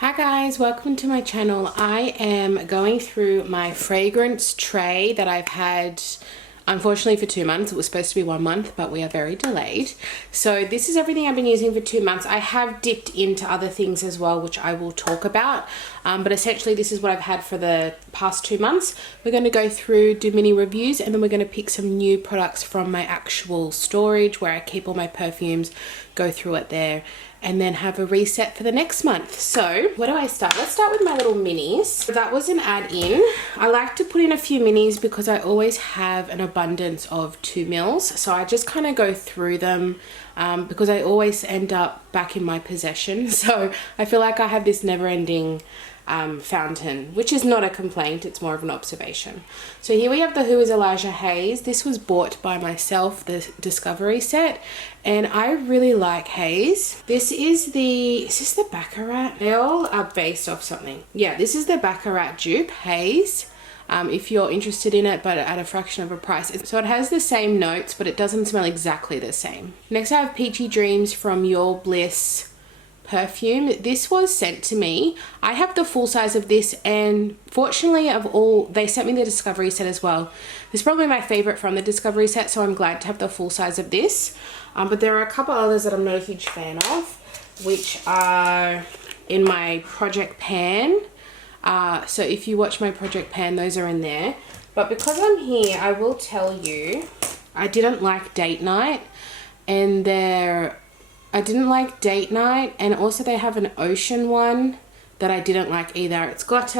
Hi guys, welcome to my channel. I am going through my fragrance tray that I've had unfortunately for 2 months. It was supposed to be 1 month, but we are very delayed. So this is everything I've been using for 2 months. I have dipped into other things as well, which I will talk about. But essentially this is what I've had for the past 2 months. We're going to go through, do mini reviews, and then we're going to pick some new products from my actual storage where I keep all my perfumes, go through it there, and then have a reset for the next month. So where do I start? Let's start with my little minis. So that was an add-in. I like to put in a few minis because I always have an abundance of 2 mils. So I just kind of go through them because I always end up back in my possession. So I feel like I have this never-ending fountain, which is not a complaint, it's more of an observation. So here we have the Is Elijah Haze. This was bought by myself, the Discovery set, and I really like Haze. This is this the Baccarat? They all are based off something. Yeah, this is the Baccarat dupe, Haze. If you're interested in it, but at a fraction of a price. So it has the same notes, but it doesn't smell exactly the same. Next I have Peachy Dreams from Your Bliss perfume. This was sent to me. I have the full size of this, and fortunately they sent me the Discovery set as well. This is probably my favorite from the Discovery set, so I'm glad to have the full size of this. But there are a couple others that I'm not a huge fan of, which are in my Project Pan. So if you watch my Project Pan, those are in there. But because I'm here, I will tell you, I didn't like Date Night, and I didn't like Date Night, and also they have an Ocean one that I didn't like either. It's got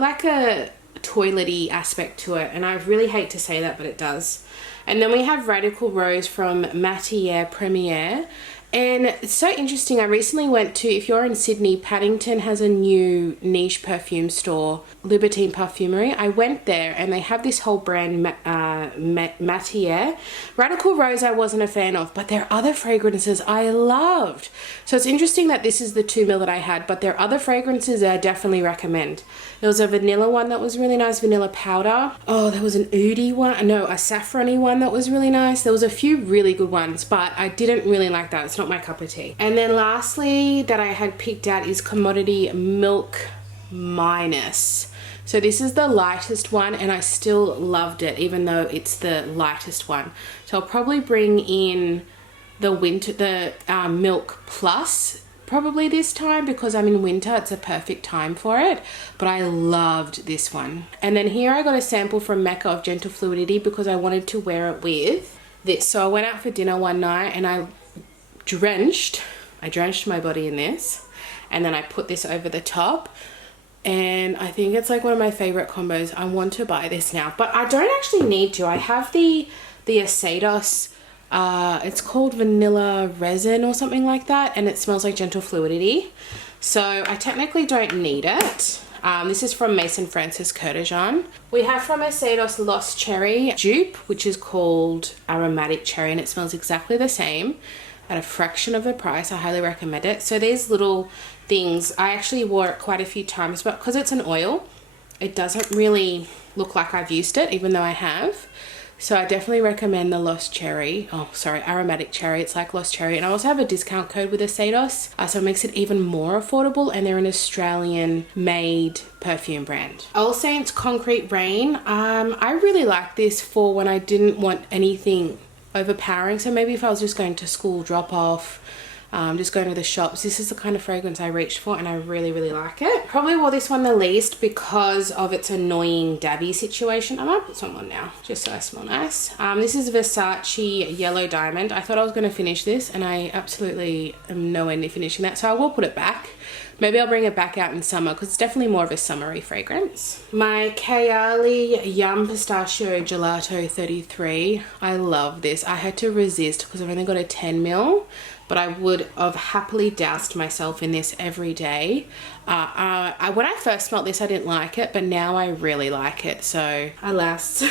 like a toilety aspect to it, and I really hate to say that, but it does. And then we have Radical Rose from Myhrr Premiere. And it's so interesting, I recently went to, if you're in Sydney, Paddington has a new niche perfume store, Libertine Parfumerie. I went there and they have this whole brand, Myhrr. Radical Rose I wasn't a fan of, but their other fragrances I loved. So it's interesting that this is the 2 mil that I had, but their other fragrances I definitely recommend. There was a vanilla one that was really nice, vanilla powder. Oh, there was an oudi one, no, a saffrony one that was really nice. There was a few really good ones, but I didn't really like that. It's not my cup of tea. And then lastly that I had picked out is Commodity Milk Minus. So this is the lightest one, and I still loved it even though it's the lightest one. So I'll probably bring in the Milk Plus probably this time because I'm in winter. It's a perfect time for it, but I loved this one. And then here I got a sample from Mecca of Gentle Fluidity because I wanted to wear it with this. So I went out for dinner one night and I drenched my body in this, and then I put this over the top, and I think it's like one of my favorite combos. I want to buy this now, but I don't actually need to. I have the Acetos, it's called Vanilla Resin or something like that, and it smells like Gentle Fluidity, so I technically don't need it. This is from Maison Francis Curtijan. We have from Acetos Lost Cherry dupe, which is called Aromatic Cherry, and it smells exactly the same at a fraction of the price. I highly recommend it. So these little things, I actually wore it quite a few times, but because it's an oil, it doesn't really look like I've used it, even though I have. So I definitely recommend the Lost Cherry. Oh, sorry, Aromatic Cherry. It's like Lost Cherry. And I also have a discount code with Acetos, so it makes it even more affordable, and they're an Australian made perfume brand. All Saints Concrete Rain. I really like this for when I didn't want anything overpowering. So maybe if I was just going to school drop off, just going to the shops, this is the kind of fragrance I reached for, and I really like it. Probably wore this one the least because of its annoying dabby situation. I might put some on now just so I smell nice. This is Versace Yellow Diamond. I thought I was going to finish this, and I absolutely am nowhere near finishing that, so I will put it back. Maybe I'll bring it back out in summer because it's definitely more of a summery fragrance. My Kayali Yum Pistachio Gelato 33. I love this. I had to resist because I've only got a 10 mil, but I would have happily doused myself in this every day. When I first smelled this, I didn't like it, but now I really like it. So alas.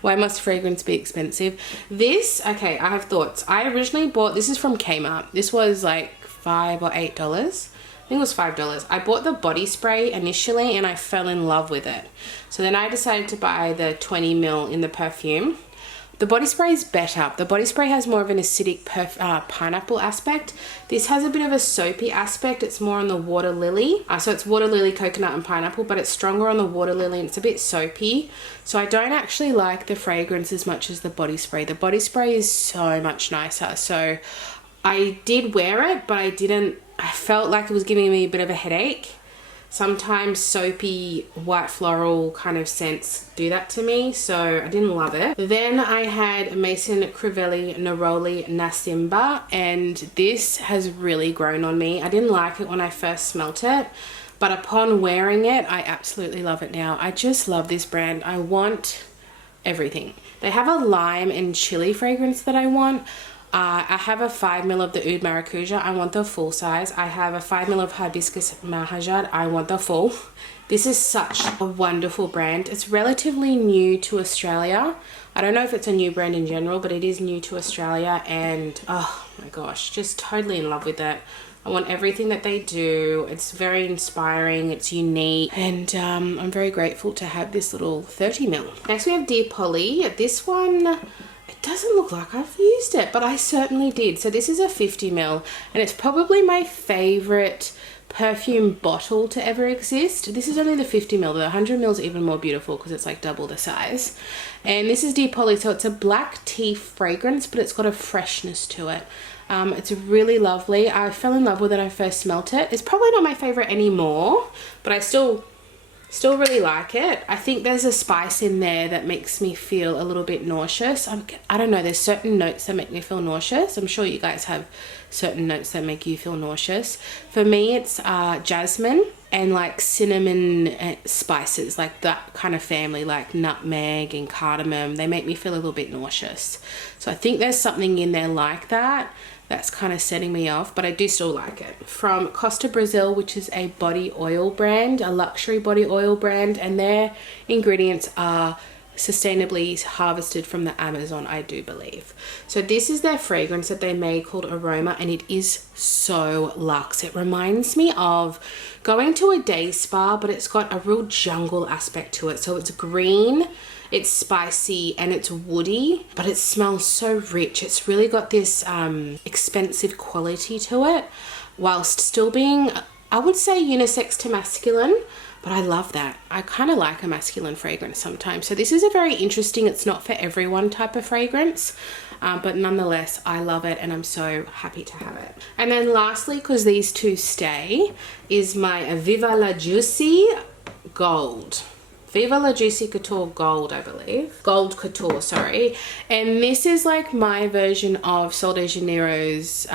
Why must fragrance be expensive? This, okay, I have thoughts. I originally bought, this is from Kmart. This was like $5 or $8. I think it was $5. I bought the body spray initially and I fell in love with it. So then I decided to buy the 20 mil in the perfume. The body spray is better. The body spray has more of an acidic pineapple aspect. This has a bit of a soapy aspect. It's more on the water lily. So it's water lily, coconut and pineapple, but it's stronger on the water lily and it's a bit soapy. So I don't actually like the fragrance as much as the body spray. The body spray is so much nicer. So I did wear it, but I felt like it was giving me a bit of a headache. Sometimes soapy white floral kind of scents do that to me, so I didn't love it. Then I had Maison Crivelli Neroli Nasimba, and this has really grown on me. I didn't like it when I first smelt it, but upon wearing it, I absolutely love it now. I just love this brand. I want everything. They have a lime and chili fragrance that I want. I have a 5 ml of the Oud Maracuja. I want the full size. I have a 5 ml of Hibiscus Mahajad. I want the full. This is such a wonderful brand. It's relatively new to Australia. I don't know if it's a new brand in general, but it is new to Australia, and oh my gosh, just totally in love with it. I want everything that they do. It's very inspiring, it's unique, and I'm very grateful to have this little 30 ml. Next we have Dear Polly. This one, doesn't look like I've used it, but I certainly did. So this is a 50 ml, and it's probably my favorite perfume bottle to ever exist. This is only the 50 ml. The 100 ml is even more beautiful because it's like double the size. And this is Dear Polly, so it's a black tea fragrance, but it's got a freshness to it. It's really lovely. I fell in love with it when I first smelt it. It's probably not my favorite anymore, but I still really like it. I think there's a spice in there that makes me feel a little bit nauseous. I don't know, there's certain notes that make me feel nauseous. I'm sure you guys have certain notes that make you feel nauseous. For me, it's jasmine and like cinnamon spices, like that kind of family, like nutmeg and cardamom. They make me feel a little bit nauseous. So I think there's something in there like that that's kind of setting me off, but I do still like it. From Costa Brazil, which is a body oil brand, a luxury body oil brand, and their ingredients are sustainably harvested from the Amazon, I do believe. So this is their fragrance that they made called Aroma, and it is so luxe. It reminds me of going to a day spa, but it's got a real jungle aspect to it. So it's green, it's spicy, and it's woody, but it smells so rich. It's really got this expensive quality to it, whilst still being, I would say, unisex to masculine, but I love that. I kind of like a masculine fragrance sometimes. So this is a very interesting, it's not for everyone type of fragrance, but nonetheless, I love it and I'm so happy to have it. And then lastly, because these two stay, is my Viva La Juicy Gold. Viva La Juicy Couture Gold, I believe. Gold Couture, sorry. And this is like my version of Sol de Janeiro's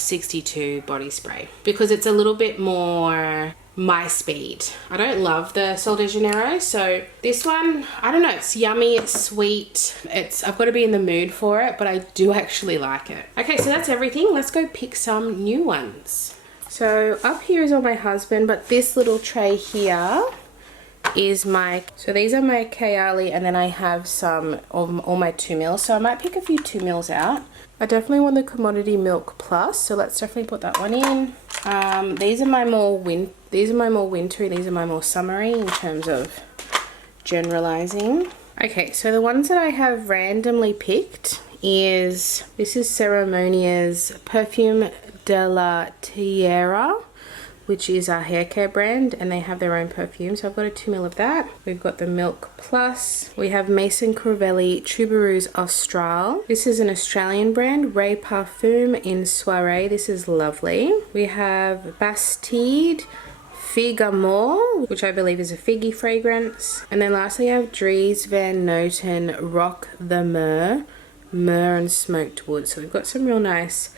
62 body spray, because it's a little bit more my speed. I don't love the Sol de Janeiro, so this one, I don't know, it's yummy, it's sweet, I've got to be in the mood for it, but I do actually like it. Okay, so that's everything. Let's go pick some new ones. So up here is all my husband, but this little tray here is so these are my Kayali, and then I have some of all my 2 mils, so I might pick a few 2 mils out. I definitely want the Commodity Milk Plus, so let's definitely put that one in. These are my more wintry, these are my more summery in terms of generalizing. Okay, so the ones that I have randomly picked this is Ceremonia's Perfume de la Tierra, which is our hair care brand, and they have their own perfume. So I've got a 2 ml of that. We've got the Milk Plus. We have Maison Crivelli Tuberuse Astrale. This is an Australian brand. Raye Parfum in Soiree. This is lovely. We have Bastide Figue Amour, which I believe is a figgy fragrance. And then lastly I have Dries Van Noten Rock the Myhrr and Smoked Wood. So we've got some real nice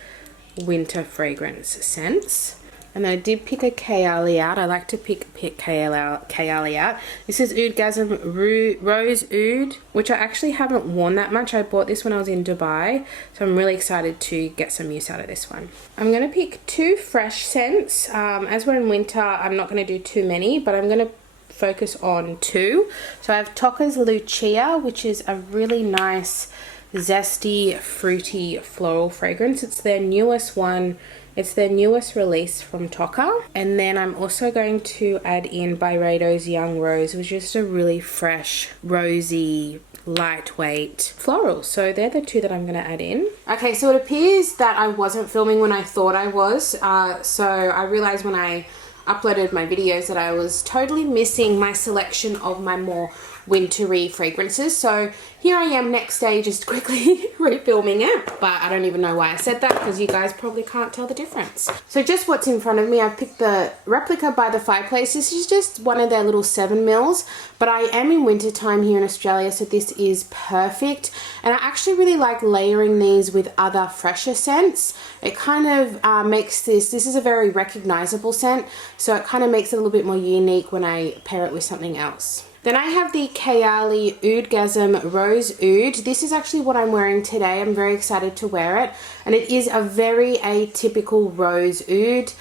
winter fragrance scents. And I did pick a Kayali out. I like to pick Kayali out. This is Oudgasm Rose Oud, which I actually haven't worn that much. I bought this when I was in Dubai, so I'm really excited to get some use out of this one. I'm going to pick 2 fresh scents. As we're in winter, I'm not going to do too many, but I'm going to focus on 2. So I have Tocca Lucia, which is a really nice, zesty, fruity floral fragrance. It's their newest one. It's their newest release from Tocca. And then I'm also going to add in Byredo's Young Rose, which is just a really fresh, rosy, lightweight floral. So they're the two that I'm going to add in. Okay, so it appears that I wasn't filming when I thought I was. So I realized when I uploaded my videos that I was totally missing my selection of my more wintry fragrances. So here I am next day just quickly refilming it, but I don't even know why I said that because you guys probably can't tell the difference. So just what's in front of me, I've picked the Replica by the Fireplace. This is just one of their little 7 mils, but I am in winter time here in Australia, so this is perfect. And I actually really like layering these with other fresher scents. It kind of makes this is a very recognizable scent, so it kind of makes it a little bit more unique when I pair it with something else. Then I have the Kayali Oudgasm Rose Oud. This is actually what I'm wearing today. I'm very excited to wear it. And it is a very atypical rose oud.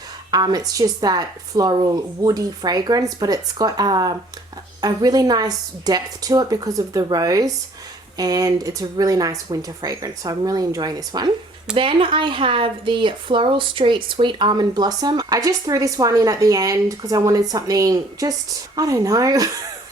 It's just that floral woody fragrance, but it's got a really nice depth to it because of the rose. And it's a really nice winter fragrance. So I'm really enjoying this one. Then I have the Floral Street Sweet Almond Blossom. I just threw this one in at the end because I wanted something just, I don't know.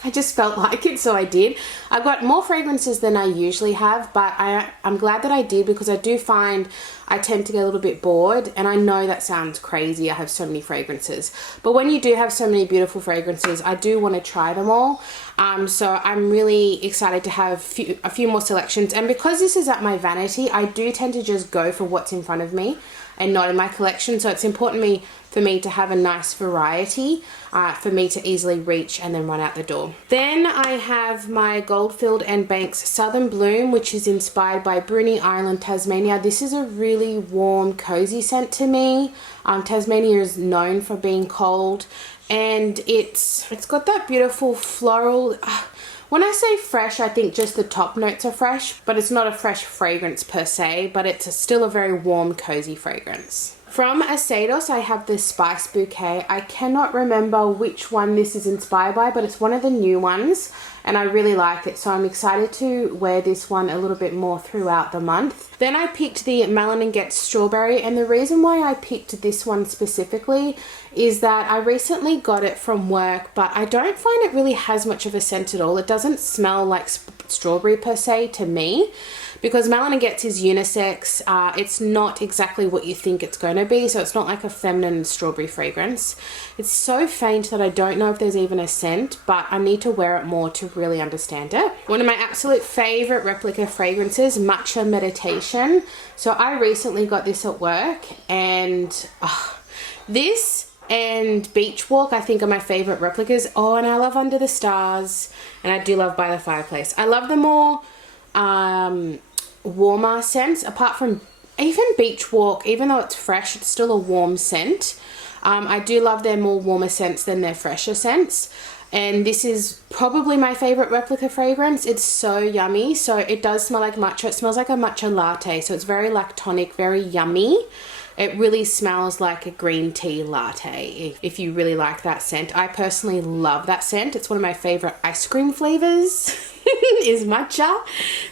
I just felt like it, so I did. I've got more fragrances than I usually have, but I'm glad that I did because I do find I tend to get a little bit bored, and I know that sounds crazy. I have so many fragrances, but when you do have so many beautiful fragrances, I do want to try them all. So I'm really excited to have a few more selections, and because this is at my vanity, I do tend to just go for what's in front of me and not in my collection. So it's important for me to have a nice variety for me to easily reach and then run out the door. Then I have my Goldfield and Banks Southern Bloom, which is inspired by Bruny Island, Tasmania. This is a really warm, cozy scent to me. Tasmania is known for being cold, and it's got that beautiful floral. When I say fresh, I think just the top notes are fresh, but it's not a fresh fragrance per se, but it's still a very warm, cozy fragrance. From Astrale, I have this Spice Bouquet. I cannot remember which one this is inspired by, but it's one of the new ones, and I really like it. So I'm excited to wear this one a little bit more throughout the month. Then I picked the Malin and Goetz Strawberry, and the reason why I picked this one specifically is that I recently got it from work, but I don't find it really has much of a scent at all. It doesn't smell like strawberry per se to me, because Malin and Goetz is unisex. It's not exactly what you think it's going to be, so it's not like a feminine strawberry fragrance. It's so faint that I don't know if there's even a scent, but I need to wear it more to really understand it. One of my absolute favorite replica fragrances, Matcha Meditation. So I recently got this at work, and this and Beach Walk I think are my favorite replicas. Oh, and I love Under the Stars, and I do love By the Fireplace. I love the more warmer scents, apart from even Beach Walk. Even though it's fresh, it's still a warm scent. I do love their more warmer scents than their fresher scents, and this is probably my favorite replica fragrance. It's so yummy. So it does smell like matcha. It smells like a matcha latte, so it's very lactonic, very yummy. It really smells like a green tea latte if you really like that scent. I personally love that scent. It's one of my favorite ice cream flavors is matcha.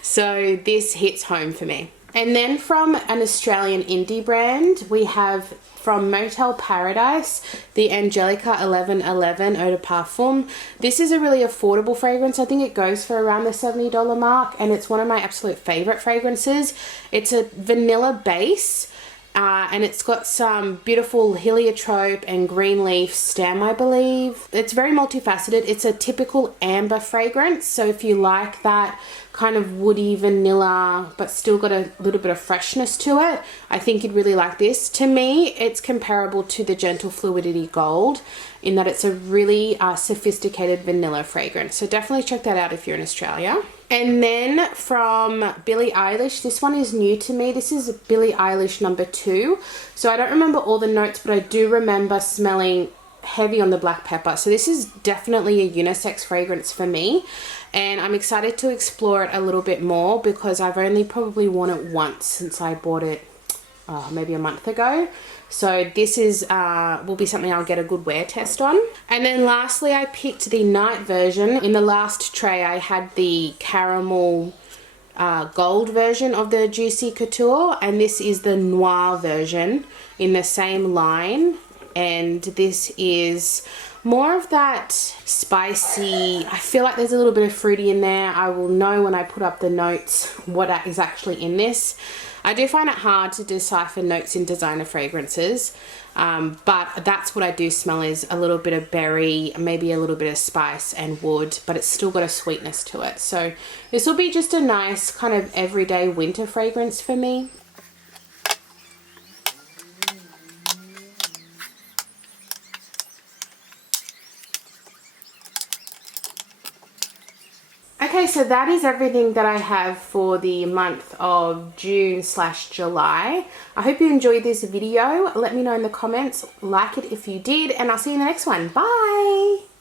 So this hits home for me. And then from an Australian indie brand, we have from Motel Paradise, the Angelica 1111 Eau de Parfum. This is a really affordable fragrance. I think it goes for around the $70 mark, and it's one of my absolute favorite fragrances. It's a vanilla base. And it's got some beautiful heliotrope and green leaf stem, I believe. It's very multifaceted. It's a typical amber fragrance. So if you like that kind of woody vanilla, but still got a little bit of freshness to it, I think you'd really like this. To me, it's comparable to the Gentle Fluidity Gold in that it's a really sophisticated vanilla fragrance. So definitely check that out if you're in Australia. And then from Billie Eilish, this one is new to me. This is Billie Eilish No. 2. So I don't remember all the notes, but I do remember smelling heavy on the black pepper. So this is definitely a unisex fragrance for me. And I'm excited to explore it a little bit more because I've only probably worn it once since I bought it maybe a month ago. So this is will be something I'll get a good wear test on. And then lastly, I picked the night version. In the last tray, I had the caramel gold version of the Juicy Couture, and this is the noir version in the same line. and this is more of that spicy, I feel like there's a little bit of fruity in there. I will know when I put up the notes what is actually in this. I do find it hard to decipher notes in designer fragrances, but that's what I do smell, is a little bit of berry, maybe a little bit of spice and wood, but it's still got a sweetness to it. So this will be just a nice kind of everyday winter fragrance for me. Okay, so that is everything that I have for the month of June/July. I hope you enjoyed this video. Let me know in the comments, like it if you did, and I'll see you in the next one. Bye!